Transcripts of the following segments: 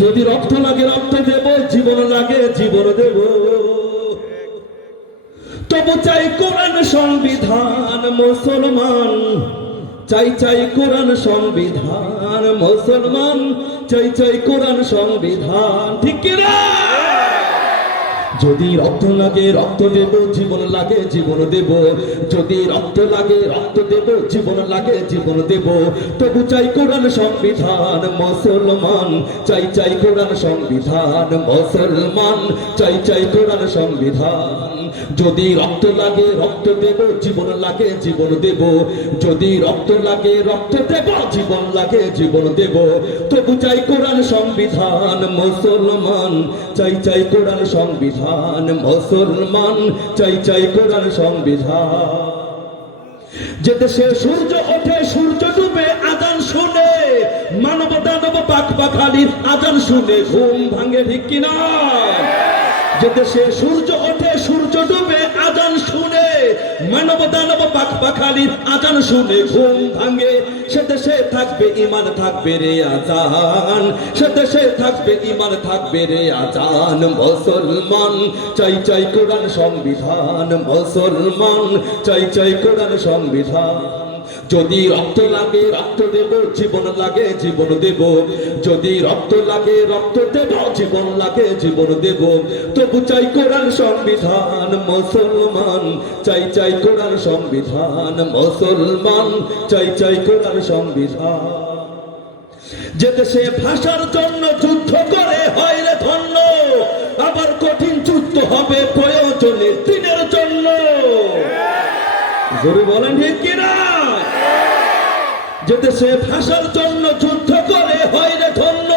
যদি রক্ত লাগে রক্ত দেব, জীবন লাগে জীবন দেব, তবু চাই কোরআন সংবিধান মুসলমান, চাই চাই কোরআন সংবিধান মুসলমান, চাই চাই কোরআন সংবিধান। ঠিক কিনা? যদি রক্ত লাগে রক্ত দেব, জীবন লাগে জীবন দেব, যদি রক্ত লাগে রক্ত দেব, জীবন লাগে জীবন দেব, তবু চাই কোরআন সংবিধান মুসলমান, চাই চাই কোরআন সংবিধান মুসলমান, চাই চাই কোরআন সংবিধান। যদি রক্ত লাগে রক্ত দেব, জীবন লাগে জীবন দেব, যদি রক্ত লাগে রক্ত দেব, জীবন লাগে জীবন দেব, তবু চাই কোরআন সংবিধান মুসলমান, চাই চাই কোরআন সংবিধান মুসলমান, চাই চাই কোরআন সংবিধান। যে দেশে সূর্য ওঠে সূর্য ডুবে আজান শুনে, মানব দানব পাক পাখালির আজান শুনে ঘুম ভাঙে। ঠিক কিনা? যে দেশে সূর্য ওঠে সূর্য ডুবে আজান শুনে, মানব দানব পাক পাখালির আজান শুনে ঘুম ভাঙে, সে দেশে থাকবে ঈমান থাকবে রে আজান, সে দেশে থাকবে ঈমান থাকবে রে আজান মুসলমান, চাই চাই কোরআন সংবিধান মুসলমান, চাই চাই কোরআন সংবিধান। যদি রক্ত লাগে রক্ত দেব, জীবন লাগে জীবন দেব, যদি রক্ত লাগে রক্ত দেব, জীবন লাগে জীবন দেব, তবু চাই কোরআন সংবিধান মুসলমান, চাই চাই কোরআন সংবিধান মুসলমান, চাই চাই কোরআন সংবিধান। যে দেশে ভাষার জন্য যুদ্ধ করে হয় রে ধন্য, আবার কঠিন যুদ্ধ হবে প্রয়োজনে দিনের জন্য। জোরে বলেন ঠিক কিনা? যে দেশে ভাষার জন্য যুদ্ধ করে হয় রে ধন্য,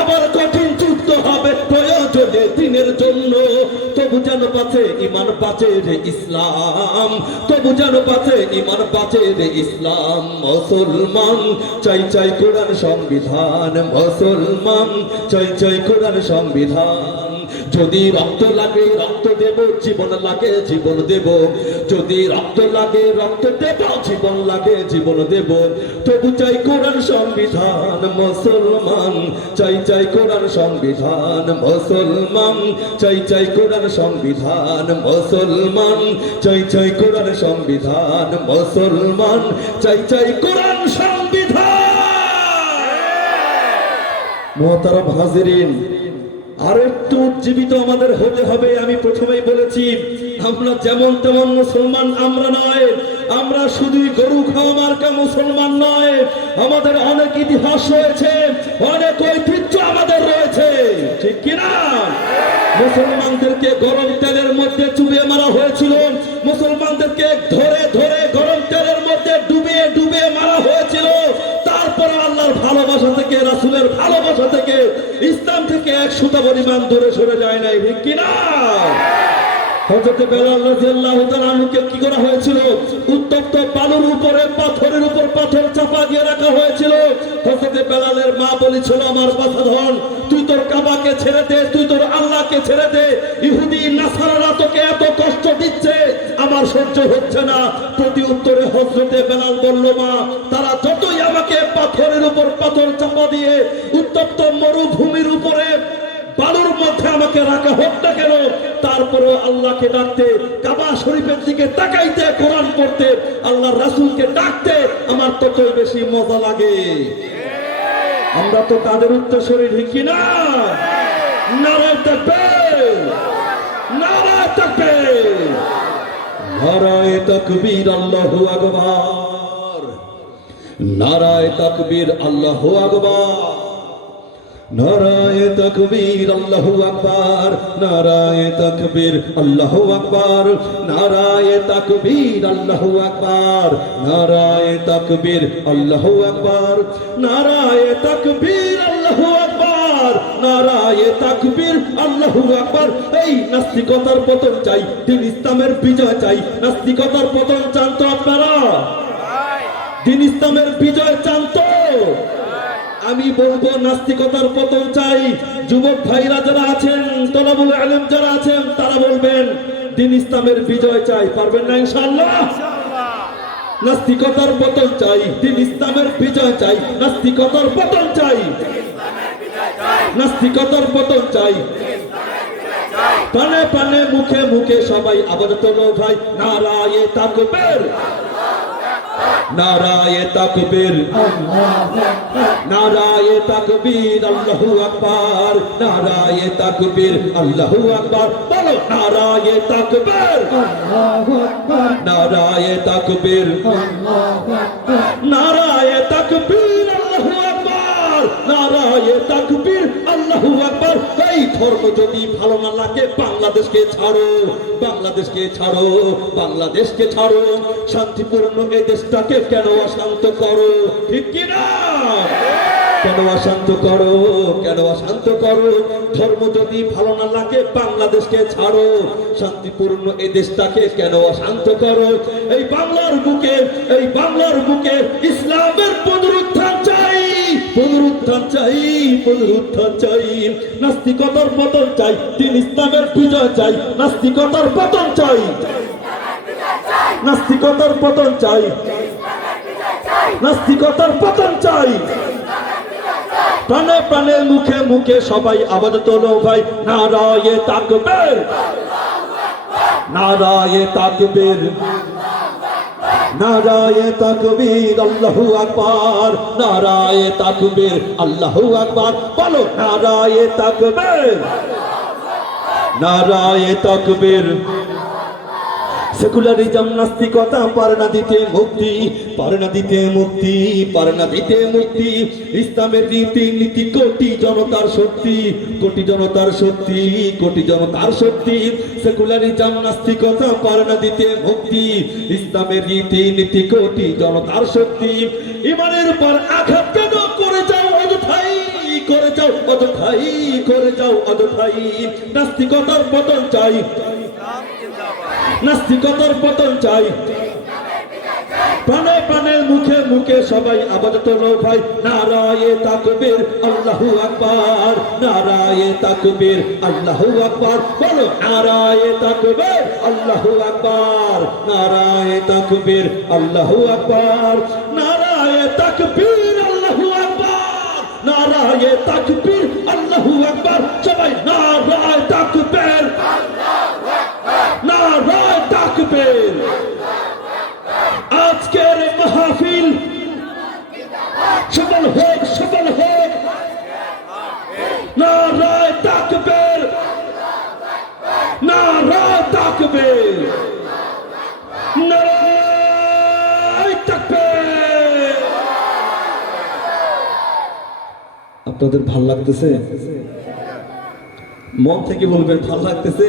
আবার কঠিন যুদ্ধ হবে প্রয়োজনে দিনের জন্য, তবু যেন বাঁচে ঈমান বাঁচে রে ইসলাম, তবু যেন বাঁচে ঈমান বাঁচে রে ইসলাম মুসলমান, চাই চাই কোরআন সংবিধান মুসলমান, চাই চাই কোরআন সংবিধান। যদি রক্ত লাগে রক্ত দেব, জীবন লাগে জীবন দেব, যদি রক্ত লাগে রক্ত দেব, জীবন লাগে জীবন দেব, তবু চাই কোরআন সংবিধান মুসলমান, চাই চাই কোরআন সংবিধান মুসলমান, চাই চাই কোরআন সংবিধান মুসলমান, চাই চাই কোরআন সংবিধান মুসলমান, চাই চাই কোরআন সংবিধান। মুহতারাম হাজিরিন, আর একটু উজ্জীবিত আমাদের হতে হবে। আমি প্রথমেই বলেছি, আমরা যেমন তেমন মুসলমান আমরা নয়, আমরা শুধুই গরু খাওয়া মার্কা মুসলমান নয়, আমাদের অনেক ইতিহাস রয়েছে, অনেক ঐতিহ্য আমাদের রয়েছে। ঠিক কিনা? মুসলমানদেরকে গরম তেলের মধ্যে চুবিয়ে মারা হয়েছিল, মুসলমানদেরকে ধরে ধরে গরম তেলের মধ্যে ডুবিয়ে ডুবিয়ে মারা হয়েছিল, তারপর আল্লাহর ভালোবাসা থেকে রাসূলের ভালোবাসা থেকে ইসলাম থেকে এক সুতা পরিমাণ দূরে সরে যায় নাই। ঠিক কিনা? হযরত বেলাল রাদিয়াল্লাহু তাআলা আনহুকে কি করা হয়েছিল? উত্তপ্ত বালুর উপরে পাথরের উপর পাথর চাপা দিয়ে রাখা হয়েছিল। হযরত বেলালের মা বলেছিল, আমার বাছাধন, তুই তোর কাবাকে ছেড়ে দে, তুই তোর আল্লাহকে ছেড়ে দে, ইহুদি নাসারারা তোকে এত কষ্ট দিচ্ছে, আমার সহ্য হচ্ছে না। প্রতি উত্তরে হযরত বেলাল বলল, মা, তারা যতই আমাকে পাথরের উপর পাথর চাপা দিয়ে উত্তপ্ত মরুভূমির উপরে বালুর মধ্যে আমাকে রাখা হোক না কেন, তারপরে আল্লাহকে ডাকতে, কাবা শরীফের দিকে তাকাইতে, কোরআন পড়তে, আল্লাহর রাসূলকে ডাকতে আমার ততই বেশি মজা লাগে। আমরা তো তাদের উত্তরসূরি। ঠিক কিনা? নারায়ে তাকবীর, নারায়ে তাকবীর, নারায়ে তাকবীর, আল্লাহু আকবার, নারায়ে তাকবীর, আল্লাহু আকবার, নারায়ে তাকবীর, আল্লাহু আকবার, নারায়ে তাকবীর, আল্লাহু আকবার, নারায়ে তাকবীর, আল্লাহু আকবার, নারায়ে তাকবীর, আল্লাহু আকবার, নারায়ে তাকবীর, আল্লাহু আকবার, নারায়ে তাকবীর, আল্লাহু আকবার। এই নাস্তিকতার পতন চাই, দিন ইসলামের বিজয় চাই। নাস্তিকতার পতন চান তো আপনারা? দিন ইসলামের বিজয় চান তো? আমি বলবো নাস্তিকতার পতন চাই। যুবক ভাইরা যারা আছেন, তলাবুল আলেম যারা আছেন, তারা বলবেন দিন ইসলামের বিজয় চাই। পারবেন না ইনশাআল্লাহ? নাস্তিকতার পতন চাই, দিন ইসলামের বিজয় চাই, নাস্তিকতার পতন চাই। নাস্তিকতার পতন চাই, প্রাণে প্রাণে মুখে মুখে সবাই আবার তোলো ভাই, নারায়ে তাকবীর, নারায়ে তাকবীর, নারায়ে তাকবীর, আল্লাহু আকবার, নারায়ে তাকবীর, আল্লাহু আকবার, বলো নারায়ে তাকবীর, নারায়ে তাকবীর, নারায়ে তাকবীর, আল্লাহু আকবার, নারায়ে তাকবীর, আল্লাহু আকবার। এই ধর্ম যদি ভালো না লাগে বাংলাদেশকে ছাড়ো, বাংলাদেশকে ছাড়ো, বাংলাদেশকে ছাড়ো, শান্তিপূর্ণ এই দেশটাকে কেন অশান্ত করো, ঠিক কি না? কেন অশান্ত করো, কেন অশান্ত করো? ধর্ম যদি ভালো না লাগে বাংলাদেশকে ছাড়ো, শান্তিপূর্ণ এই দেশটাকে কেন অশান্ত করো? এই বাংলার বুকে, এই বাংলার বুকে ইসলামের পুনরুত্থান চাই, পুনরুত্থান চাই, পুনরুত্থান চাই, নাস্তিকতার পতন চাই, দিন ইসলামের বিজয় চাই, নাস্তিকতার পতন চাই, নাস্তিকতার পতন চাই, নাস্তিকতার পতন চাই, প্রাণে প্রাণে মুখে মুখে সবাই আওয়াজ তোলো ভাই, নারায়ে তাকবীর, নারায়ে তাকবীর, নারায়ে তাকবীর, আল্লাহু আকবার, নারায়ে তাকবীর, আল্লাহু আকবার, বলো নারায়ে তাকবীর, নারায়ে তাকবীর। সেকুলারিজম নাস্তিকতা পারে না দিতে মুক্তি, পারে না দিতে মুক্তি, পারে না দিতে মুক্তি, ইসলামের রীতি নীতি কোটি জনতার শক্তি, কোটি জনতার শক্তি, কোটি জনতার শক্তি, সেকুলারিজম নাস্তিকতা পারে না দিতে মুক্তি, ইসলামের রীতি নীতি কোটি জনতার শক্তি, ইমানের পর আঘাত কেন করে যাও অযথাই, করে যাও অযথাই, করে যাও অযথাই, নাস্তিকতার পতন চাই, নাস্তিকতার পতন চাই, প্রাণে প্রাণে মুখে মুখে সবাই আওয়াজ তোলো ভাই, নারায়ে তাকবীর, আল্লাহু আকবার, নারায়ে তাকবীর, আল্লাহু আকবার, বলো নারায়ে তাকবীর, আল্লাহু আকবার, নারায়ে তাকবীর, আল্লাহু আকবার, নারায়ে তাকবীর, আল্লাহু আকবার, নারায়ে তাকবীর, আল্লাহু আকবার, সবাই নারায়ে তাকবীর, নারায়ে তাকবীর। আজকের মাহফিল সফল হোক, সফল হোক, নারায়ে তাকবীর, নারায়ে তাকবীর, নারায়ে তাকবীর। আপনাদের ভাল লাগতেছে? মন থেকে বলবেন ভাল লাগতেছে?